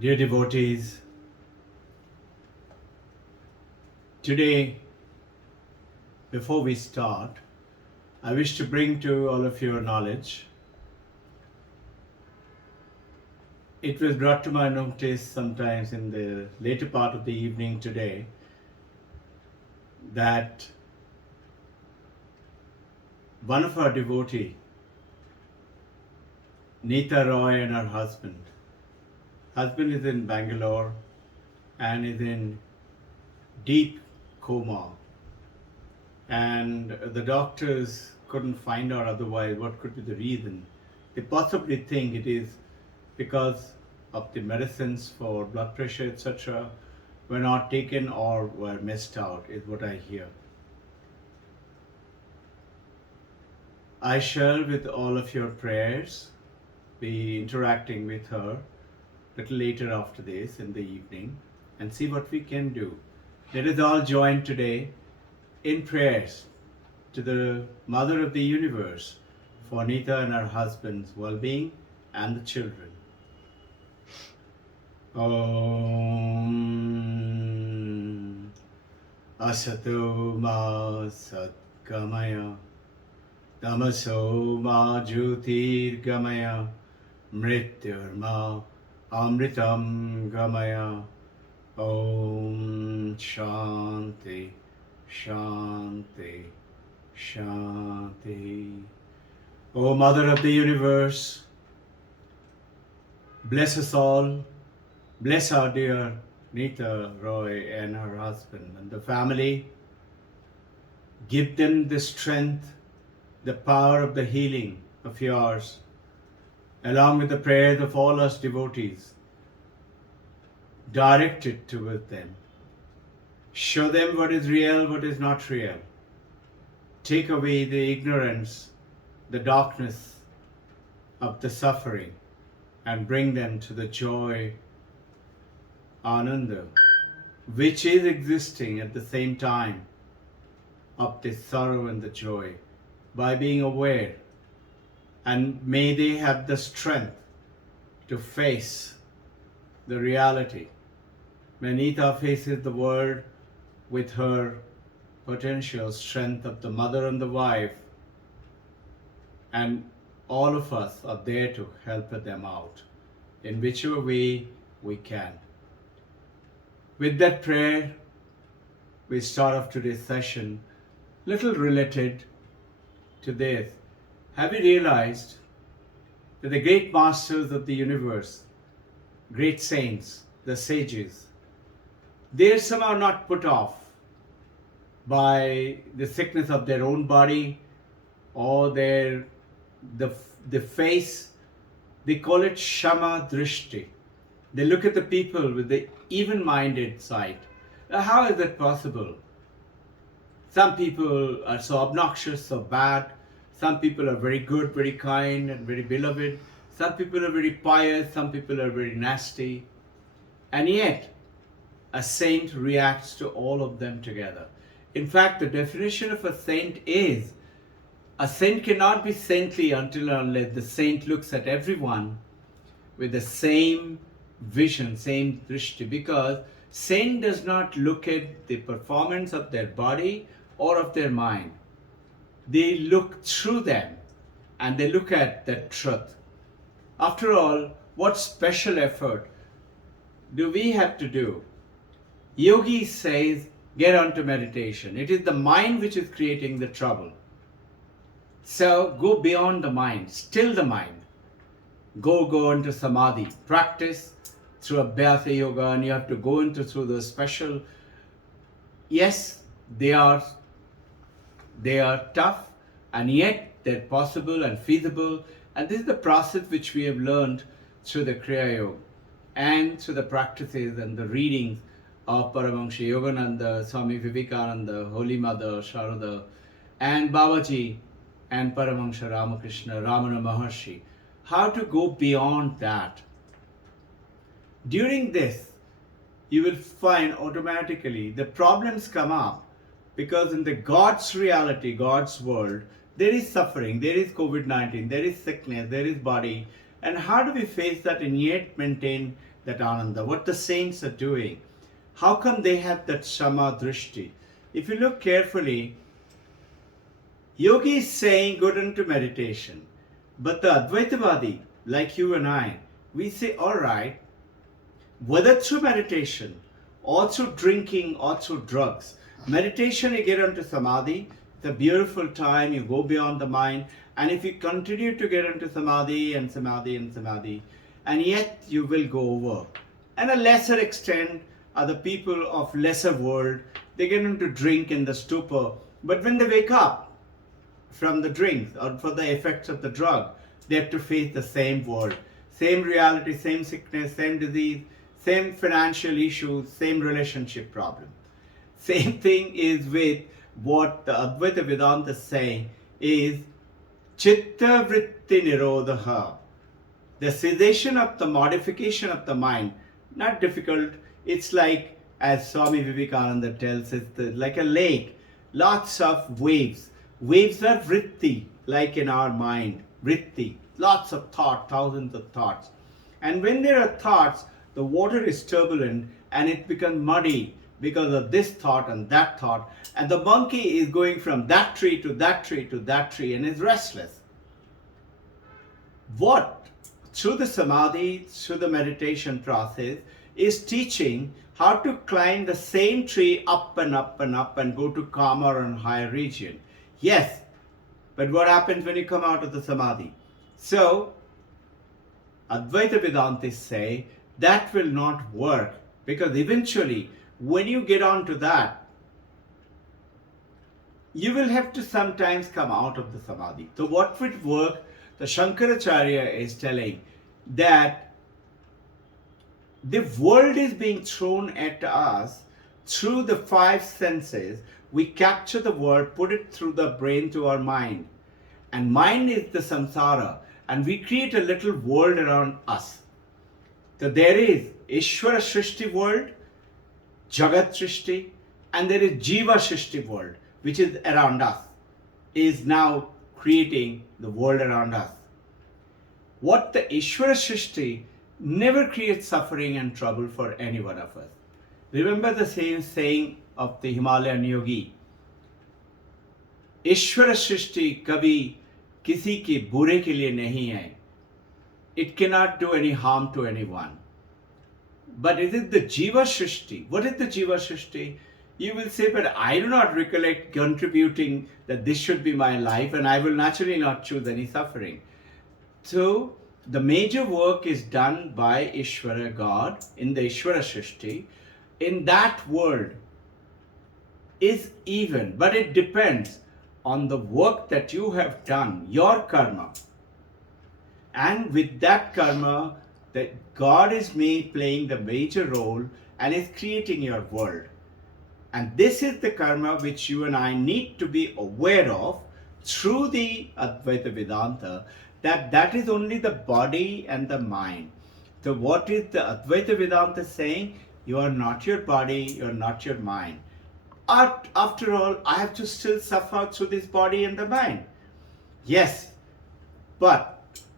Dear devotees, today, before we start, I wish to bring to all of your knowledge. It was brought to my notice sometimes in the later part of the evening today that one of our devotees, Nita Roy and her husband is in Bangalore and is in deep coma, and the doctors couldn't find out otherwise what could be the reason. They possibly think it is because of the medicines for blood pressure, etc., were not taken or were missed out, is what I hear. I shall, with all of your prayers, be interacting with her a little later after this in the evening and see what we can do. Let us all join today in prayers to the Mother of the Universe for Nita and her husband's well-being and the children. Om Asato Ma Satgamaya Tamaso Ma Jyotirgamaya Mrityurma Amritam Gamaya. Om Shanti Shanti Shanti. O Mother of the Universe, bless us all. Bless our dear Nita Roy and her husband and the family. Give them the strength, the power of the healing of yours, along with the prayers of all us devotees. Direct it toward them. Show them what is real, what is not real. Take away the ignorance, the darkness of the suffering, and bring them to the joy, Ananda, which is existing at the same time of the sorrow and the joy, by being aware. And may they have the strength to face the reality. May Nita faces the world with her potential strength of the mother and the wife, and all of us are there to help them out in whichever way we can. With that prayer, we start off today's session, little related to this. Have you realized that the great masters of the universe, great saints, the sages, they are somehow not put off by the sickness of their own body or the face? They call it shama, drishti. They look at the people with the even-minded sight. Now, how is that possible? Some people are so obnoxious, so bad. Some people are very good, very kind, and very beloved. Some people are very pious. Some people are very nasty. And yet, a saint reacts to all of them together. In fact, the definition of a saint is, a saint cannot be saintly until and unless the saint looks at everyone with the same vision, same drishti, because saint does not look at the performance of their body or of their mind. They look through them and they look at the truth. After all, what special effort do we have to do? Yogi says, get onto meditation. It is the mind which is creating the trouble. So go beyond the mind, still the mind. Go into samadhi. Practice through Abhyasa Yoga, and you have to go into through the special. Yes, they are tough, and yet they're possible and feasible. And this is the process which we have learned through the Kriya Yoga and through the practices and the readings of Paramahansa Yogananda, Swami Vivekananda, Holy Mother Sharada, and Babaji, and Paramahansa Ramakrishna, Ramana Maharshi. How to go beyond that. During this, you will find automatically the problems come up, because in the God's reality, God's world, there is suffering, there is COVID-19, there is sickness, there is body. And how do we face that and yet maintain that Ananda, what the saints are doing. How come they have that shama drishti? If you look carefully, yogi is saying go into meditation. But the Advaitavadi, like you and I, we say, all right, whether through meditation or through drinking or through drugs, meditation you get into samadhi, it's a beautiful time, you go beyond the mind, and if you continue to get into samadhi and samadhi and samadhi, and yet you will go over. And a lesser extent are the people of lesser world, they get into drink in the stupor, but when they wake up from the drinks or for the effects of the drug, they have to face the same world, same reality, same sickness, same disease, same financial issues, same relationship problem. Same thing is with what the Advaita Vedanta is saying is chitta vritti nirodha, the cessation of the modification of the mind. Not difficult, it's like, as Swami Vivekananda tells, it's like a lake, lots of waves. Waves are vritti, like in our mind, vritti, lots of thought, thousands of thoughts. And when there are thoughts, the water is turbulent and it becomes muddy because of this thought and that thought. And the monkey is going from that tree to that tree to that tree and is restless. What, through the samadhi, through the meditation process, is teaching how to climb the same tree up and up and up and go to calmer and higher region. Yes, but what happens when you come out of the samadhi? So, Advaita Vedantists say that will not work, because eventually when you get onto that, you will have to sometimes come out of the samadhi. So what would work? The Shankaracharya is telling that the world is being thrown at us through the five senses. We capture the world, put it through the brain to our mind. And mind is the samsara. And we create a little world around us. So there is Ishwara srishti world, Jagat srishti, and there is Jiva srishti world, which is around us, is now creating the world around us. What the Ishwara srishti never creates suffering and trouble for any one of us. Remember the same saying of the Himalayan yogi, Ishwara srishti kabhi kisi ke bure ke liye nahi hai. It cannot do any harm to anyone. But is it the Jiva Srishti? What is the Jiva Srishti? You will say, but I do not recollect contributing that this should be my life, and I will naturally not choose any suffering. So, the major work is done by Ishwara, God, in the Ishwara Srishti. In that world is even, but it depends on the work that you have done, your karma. And with that karma, that God is playing the major role and is creating your world. And this is the karma which you and I need to be aware of through the Advaita Vedanta, that is only the body and the mind. So what is the Advaita Vedanta saying? You are not your body, you are not your mind. After all, I have to still suffer through this body and the mind. Yes, but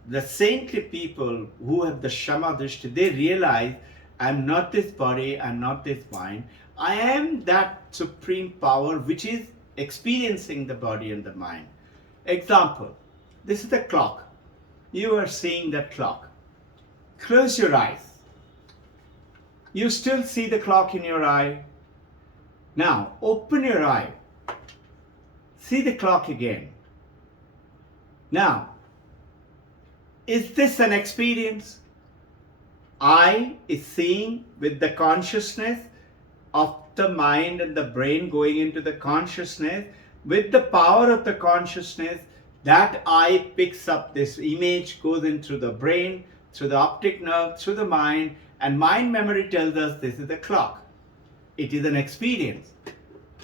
the saintly people who have the shama drishti, they realize I'm not this body, I'm not this mind. I am that supreme power which is experiencing the body and the mind. Example, this is the clock. You are seeing that clock. Close your eyes. You still see the clock in your eye. Now, open your eye. See the clock again. Now, is this an experience? Eye is seeing with the consciousness of the mind and the brain going into the consciousness. With the power of the consciousness, that eye picks up this image, goes into the brain, through the optic nerve, through the mind, and mind memory tells us this is the clock. It is an experience.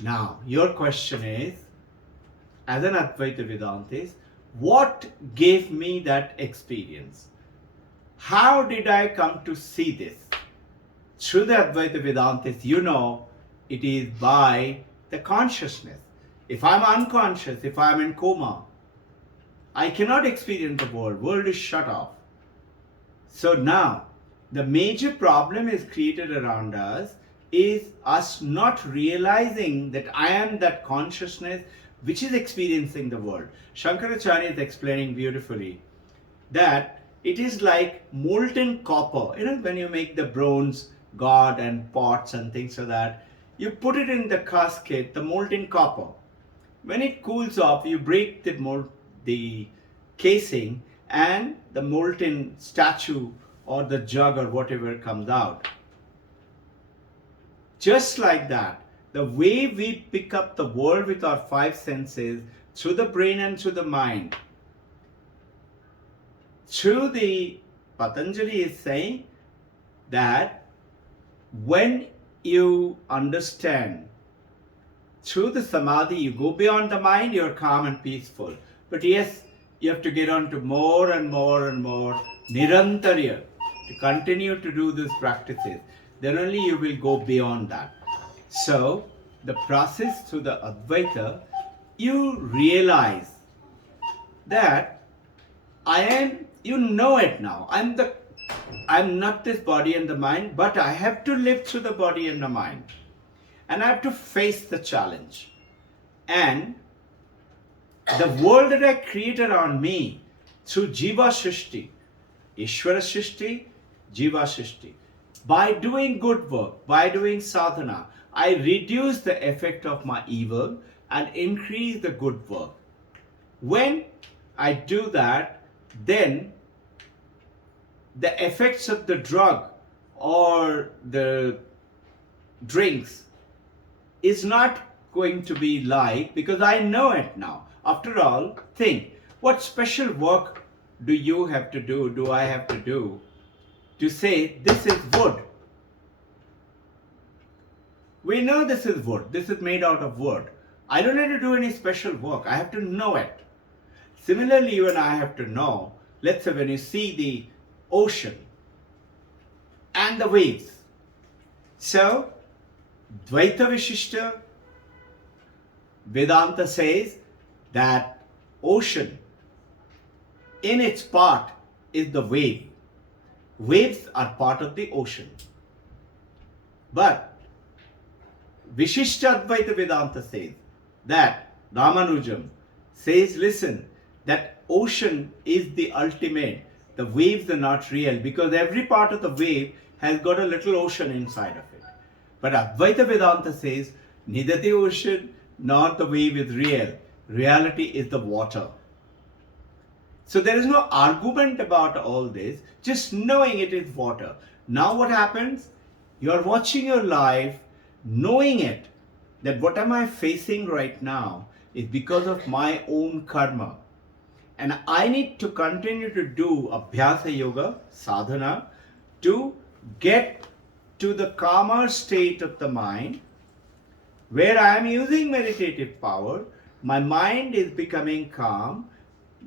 Now, your question is, as an Advaita Vedantist, what gave me that experience? How did I come to see this? Through the Advaita Vedantist, you know, it is by the consciousness. If I'm unconscious, if I'm in coma, I cannot experience the world. World is shut off. So now, The major problem is created around us is us not realizing that I am that consciousness which is experiencing the world. Shankaracharya is explaining beautifully that it is like molten copper. When you make the bronze god and pots and things like that, you put it in the casket, the molten copper. When it cools off, you break the casing, and the molten statue or the jug or whatever comes out. Just like that, the way we pick up the world with our five senses, through the brain and through the mind, through the Patanjali is saying that when you understand through the samadhi, you go beyond the mind, you're calm and peaceful. But yes, you have to get on to more and more and more nirantarya to continue to do these practices. Then only you will go beyond that. So the process through the Advaita, you realize that I am, you know it now. I'm not this body and the mind, but I have to live through the body and the mind. And I have to face the challenge. And the world that I create around me through Jiva srishti, Ishwara srishti, Jiva srishti, by doing good work, by doing sadhana, I reduce the effect of my evil and increase the good work. When I do that, then the effects of the drug or the drinks is not going to be like, because I know it now. After all, think, what special work do you have to do I have to do to say this is wood? We know this is wood, this is made out of wood. I don't have to do any special work, I have to know it. Similarly, you and I have to know, let's say when you see the ocean and the waves. So, Dvaita Vishishta Vedanta says that ocean in its part is the wave. Waves are part of the ocean. But Vishishta Advaita Vedanta says that Ramanujam says, listen, that ocean is the ultimate. The waves are not real because every part of the wave has got a little ocean inside of it. But Advaita Vedanta says, neither the ocean nor the wave is real. Reality is the water. So there is no argument about all this, just knowing it is water. Now what happens? You are watching your life, knowing it, that what am I facing right now is because of my own karma. And I need to continue to do Abhyasa Yoga, sadhana, to get to the calmer state of the mind, where I am using meditative power, my mind is becoming calm,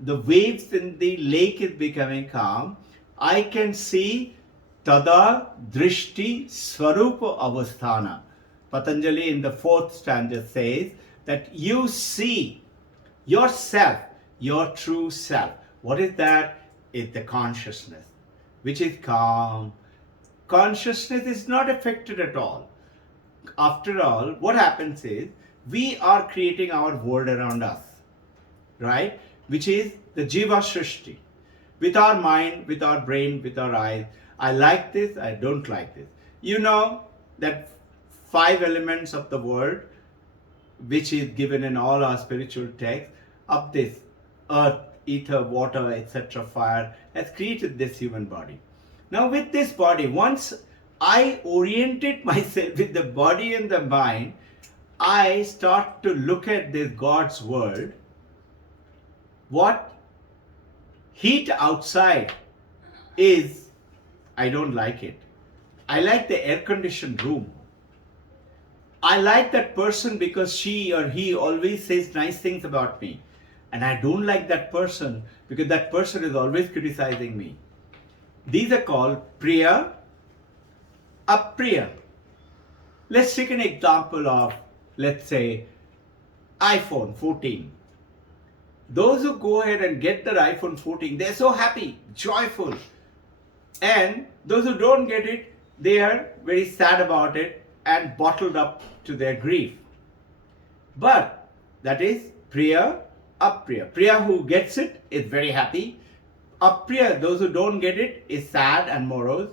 the waves in the lake is becoming calm, I can see tada drishti swarupa avasthana. Patanjali in the 4th stanza says that you see yourself, your true self. What is that? It's the consciousness, which is calm. Consciousness is not affected at all. After all, what happens is we are creating our world around us, right? Which is the Jiva srishti. With our mind, with our brain, with our eyes. I like this, I don't like this. You know that 5 elements of the world, which is given in all our spiritual texts, of this earth, ether, water, etc., fire, has created this human body. Now with this body, once I orientate myself with the body and the mind, I start to look at this God's world. What heat outside is, I don't like it. I like the air-conditioned room. I like that person because she or he always says nice things about me. And I don't like that person because that person is always criticizing me. These are called Priya, Apriya. Let's take an example of, let's say, iPhone 14. Those who go ahead and get their iPhone 14, they're so happy, joyful. And Those who don't get it, they are very sad about it and bottled up to their grief. But that is Priya, Apriya. Priya who gets it is very happy. Apriya, those who don't get it, is sad and morose.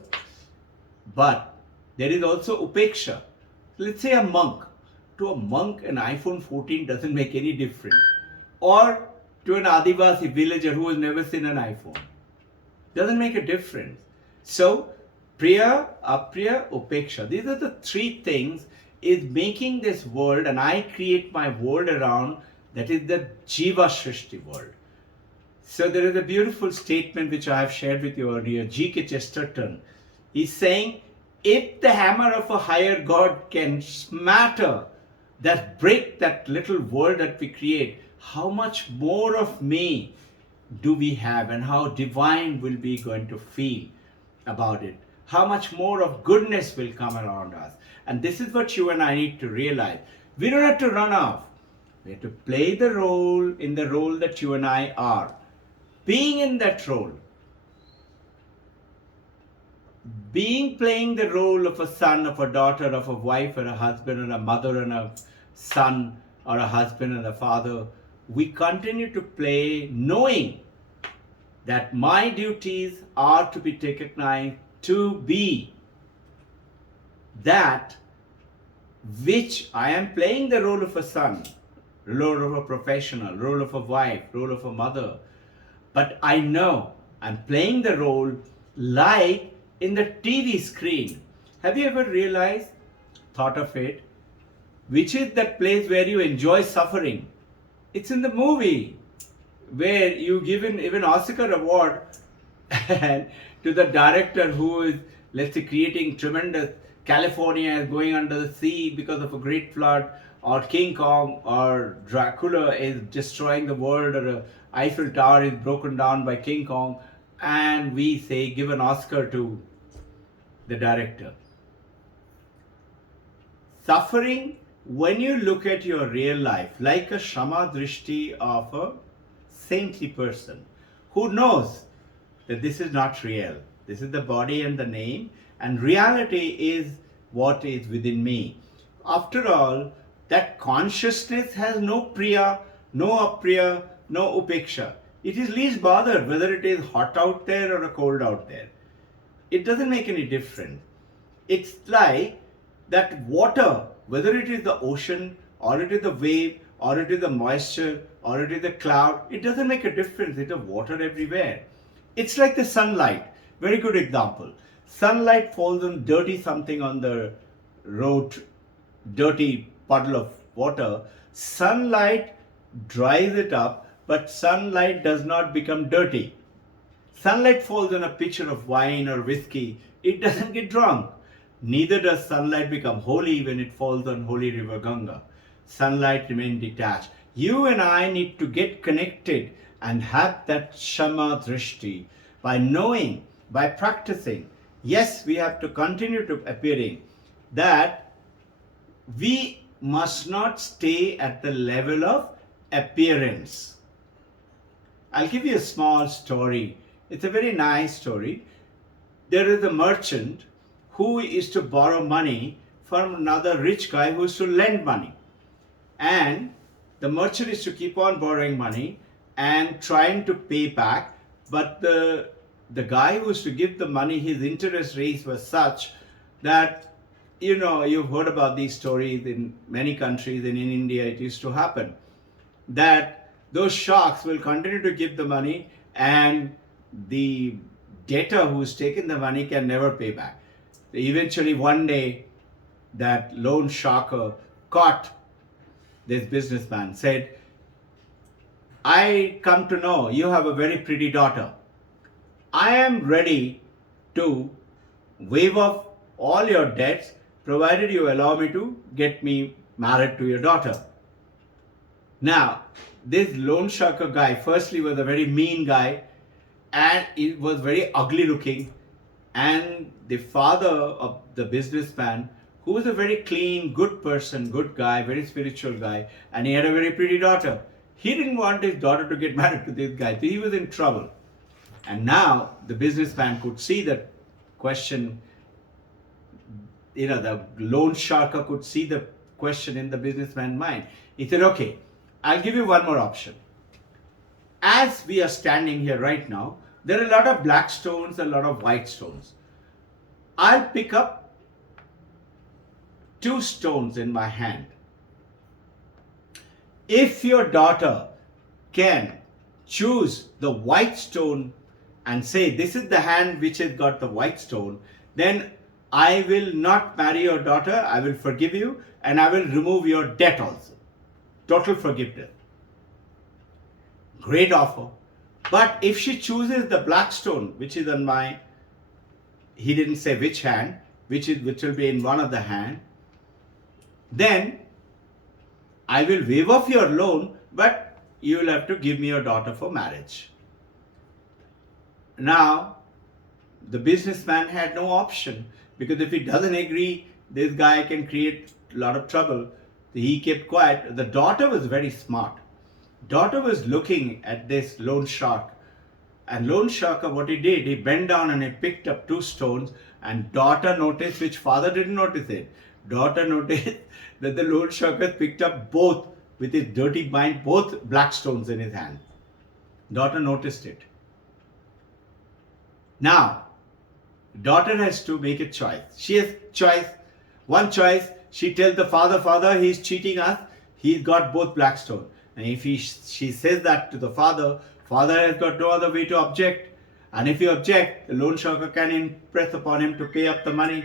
But there is also Upeksha. Let's say a monk. To a monk, an iPhone 14 doesn't make any difference. Or to an Adivasi villager who has never seen an iPhone. Doesn't make a difference. So, Priya, Apriya, Upeksha. These are the three things is making this world, and I create my world around, that is the Jiva Srishti world. So there is a beautiful statement which I have shared with you earlier. G.K. Chesterton. He's saying, if the hammer of a higher God can smatter, that break that little world that we create, how much more of me do we have, and how divine will be going to feel about it? How much more of goodness will come around us? And this is what you and I need to realize. We don't have to run off. We have to play the role in the role that you and I are. Being in that role, playing the role of a son, of a daughter, of a wife, or a husband, and a mother, and a son, or a husband and a father, we continue to play knowing that my duties are to be recognized to be that which I am playing the role of a son, role of a professional, role of a wife, role of a mother. But I know I'm playing the role like in the TV screen. Have you ever realized, thought of it, which is that place where you enjoy suffering? It's in the movie where you given even Oscar award and to the director who is, let's say, creating tremendous. California is going under the sea because of a great flood, or King Kong or Dracula is destroying the world, or Eiffel Tower is broken down by King Kong, and we say give an Oscar to the director. Suffering, when you look at your real life, like a shama drishti of a saintly person who knows that this is not real, this is the body and the name, and reality is what is within me. After all, that consciousness has no priya, no apriya, no upeksha. It is least bothered whether it is hot out there or a cold out there. It doesn't make any difference. It's like that water, whether it is the ocean, or it is the wave, or it is the moisture, or it is the cloud, it doesn't make a difference. It is water everywhere. It's like the sunlight. Very good example. Sunlight falls on dirty something on the road, dirty puddle of water. Sunlight dries it up, but sunlight does not become dirty. Sunlight falls on a pitcher of wine or whiskey, it doesn't get drunk. Neither does sunlight become holy when it falls on holy river Ganga. Sunlight remains detached. You and I need to get connected and have that shama drishti by knowing, by practicing. Yes, we have to continue to appearing that we must not stay at the level of appearance. I'll give you a small story. It's a very nice story. There is a merchant who is to borrow money from another rich guy who is to lend money. And the merchant is to keep on borrowing money and trying to pay back, but the guy who is to give the money, his interest rates were such that, you know, you've heard about these stories in many countries, and in India it used to happen, that those sharks will continue to give the money and the debtor who's taken the money can never pay back. Eventually one day that loan sharker caught this businessman, said, I come to know you have a very pretty daughter. I am ready to waive off all your debts provided you allow me to get me married to your daughter. Now, this loan sharker guy firstly was a very mean guy, and it was very ugly looking, and the father of the businessman, who was a very clean, good person, good guy, very spiritual guy, and he had a very pretty daughter. He didn't want his daughter to get married to this guy, so he was in trouble. And now the businessman could see that question, the loan sharker could see the question in the businessman's mind. He said, okay, I'll give you one more option. As we are standing here right now, there are a lot of black stones, a lot of white stones. I'll pick up 2 stones in my hand. If your daughter can choose the white stone and say, this is the hand which has got the white stone, then I will not marry your daughter, I will forgive you, and I will remove your debt also. Total forgiveness. Great offer. But if she chooses the black stone, which is on my, he didn't say which hand, which will be in one of the hand, then I will waive off your loan, but you will have to give me your daughter for marriage. Now, the businessman had no option, because if he doesn't agree, this guy can create a lot of trouble. He kept quiet. The daughter was very smart. Daughter was looking at this loan shark, and loan shark, what he did, he bent down and he picked up 2 stones, and daughter noticed, which father didn't notice it. Daughter noticed that the loan shark had picked up both, with his dirty mind, both black stones in his hand. Daughter noticed it. Now, daughter has to make a choice. She has choice. One choice, she tells the father, father, he's cheating us. He's got both black stones. And if she says that to the father, father has got no other way to object. And if you object, the loan sharker can impress upon him to pay up the money.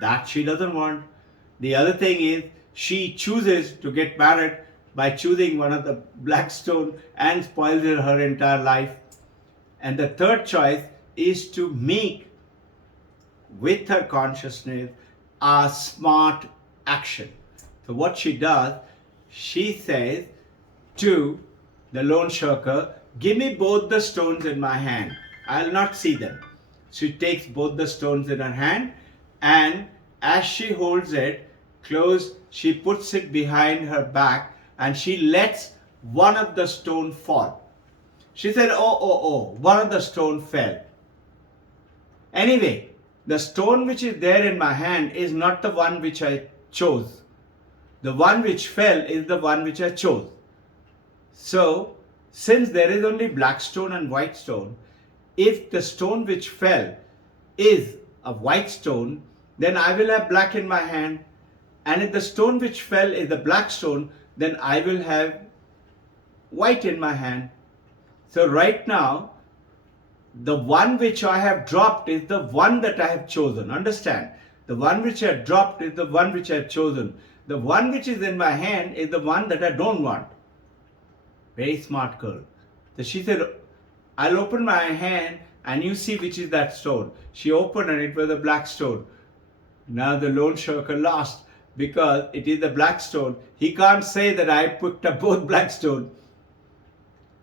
That she doesn't want. The other thing is, she chooses to get married by choosing one of the black stone and spoils her entire life. And the third choice is to make, with her consciousness, a smart action. So what she does, she says to the loan sharker, give me both the stones in my hand. I'll not see them. She takes both the stones in her hand, and as she holds it close, she puts it behind her back and she lets one of the stone fall. She said, oh, one of the stone fell. Anyway, the stone which is there in my hand is not the one which I chose. The one which fell is the one which I chose. So, since there is only black stone and white stone, if the stone which fell is a white stone, then I will have black in my hand. And if the stone which fell is the black stone, then I will have white in my hand. So right now, the one which I have dropped is the one that I have chosen. Understand? The one which I have dropped is the one which I have chosen. The one which is in my hand is the one that I don't want. Very smart girl. So she said, I'll open my hand and you see which is that stone. She opened and it was a black stone. Now the loan sharker lost because it is the black stone. He can't say that I picked up both black stones.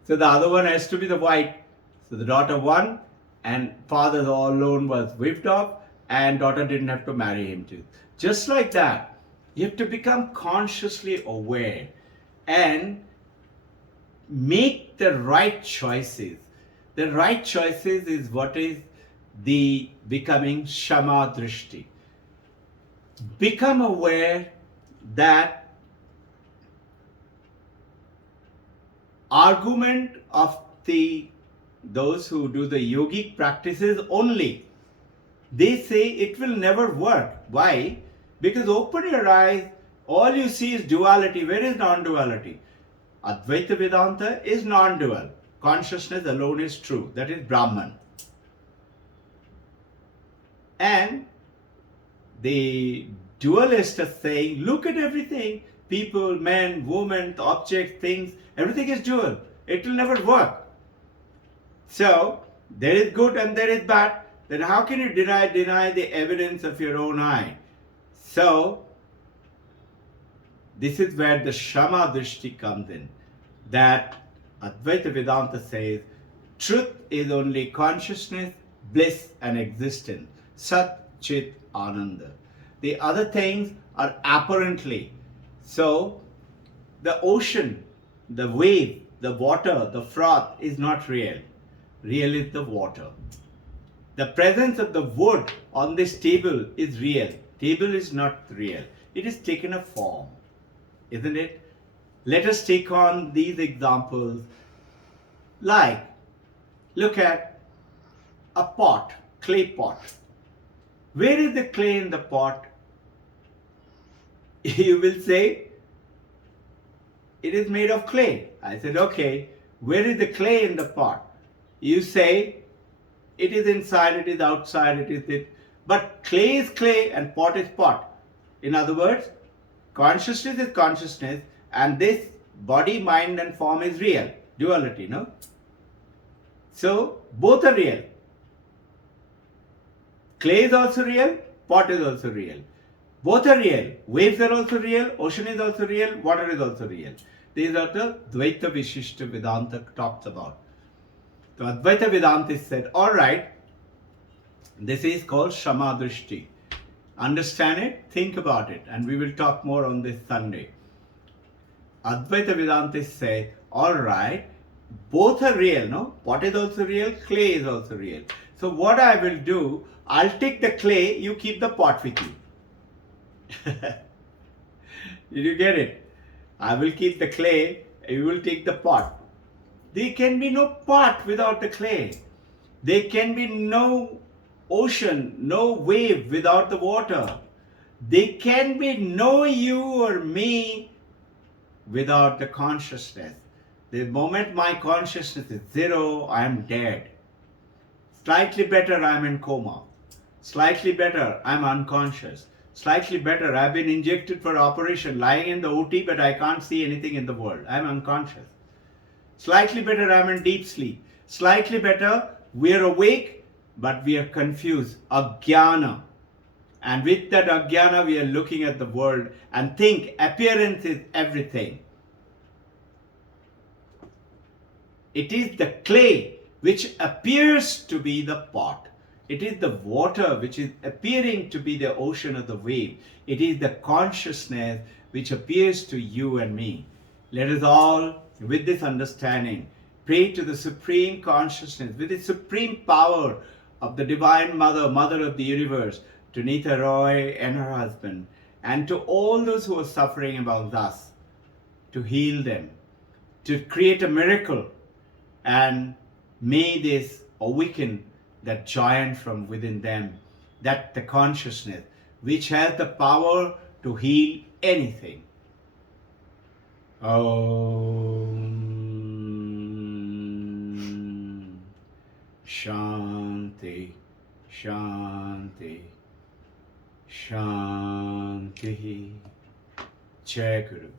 So the other one has to be the white. So the daughter won and father's all loan was waived off and daughter didn't have to marry him too. Just like that, you have to become consciously aware and make the right choices. The right choices is what is the becoming shama drishti. Become aware that argument of those who do the yogic practices only, they say it will never work. Why? Because open your eyes, all you see is duality. Where is non-duality? Advaita Vedanta is non-dual. Consciousness alone is true. That is Brahman. And the dualist is saying, look at everything. People, men, women, objects, things, everything is dual. It will never work. So, there is good and there is bad. Then how can you deny the evidence of your own eye? So, this is where the shama drishti comes in. That Advaita Vedanta says, truth is only consciousness, bliss and existence. Sat, Chit, Ananda. The other things are apparently. So, the ocean, the wave, the water, the froth is not real. Real is the water. The presence of the wood on this table is real. Table is not real. It is taken a form, isn't it? Let us take on these examples. Like, look at a pot, clay pot. Where is the clay in the pot? You will say, it is made of clay. I said, okay, where is the clay in the pot? You say, it is inside, it is outside, it is it. But clay is clay and pot is pot. In other words, consciousness is consciousness and this body, mind and form is real. Duality, no? So, both are real. Clay is also real, pot is also real. Both are real. Waves are also real, ocean is also real, water is also real. These are the Dvaita Vishishta Vedanta talks about. So Advaita Vedanta said, alright, this is called shama drishti. Understand it, think about it, and we will talk more on this Sunday. Advaita Vedanta said, alright, both are real, no? Pot is also real, clay is also real. So what I will do, I'll take the clay, you keep the pot with you. Did you get it? I will keep the clay, you will take the pot. There can be no pot without the clay. There can be no ocean, no wave without the water. There can be no you or me without the consciousness. The moment my consciousness is zero, I am dead. Slightly better, I am in coma. Slightly better, I am unconscious. Slightly better, I have been injected for operation, lying in the OT, but I can't see anything in the world. I am unconscious. Slightly better, I am in deep sleep. Slightly better, we are awake, but we are confused. Ajnana. And with that ajnana, we are looking at the world and think appearance is everything. It is the clay which appears to be the pot. It is the water which is appearing to be the ocean or the wave. It is the consciousness which appears to you and me. Let us all, with this understanding, pray to the Supreme Consciousness, with the supreme power of the Divine Mother, Mother of the Universe, to Nita Roy and her husband, and to all those who are suffering about thus, to heal them, to create a miracle, and may this awaken that giant from within them, that the consciousness which has the power to heal anything. Om Shanti, Shanti, Shanti. Jai Guru.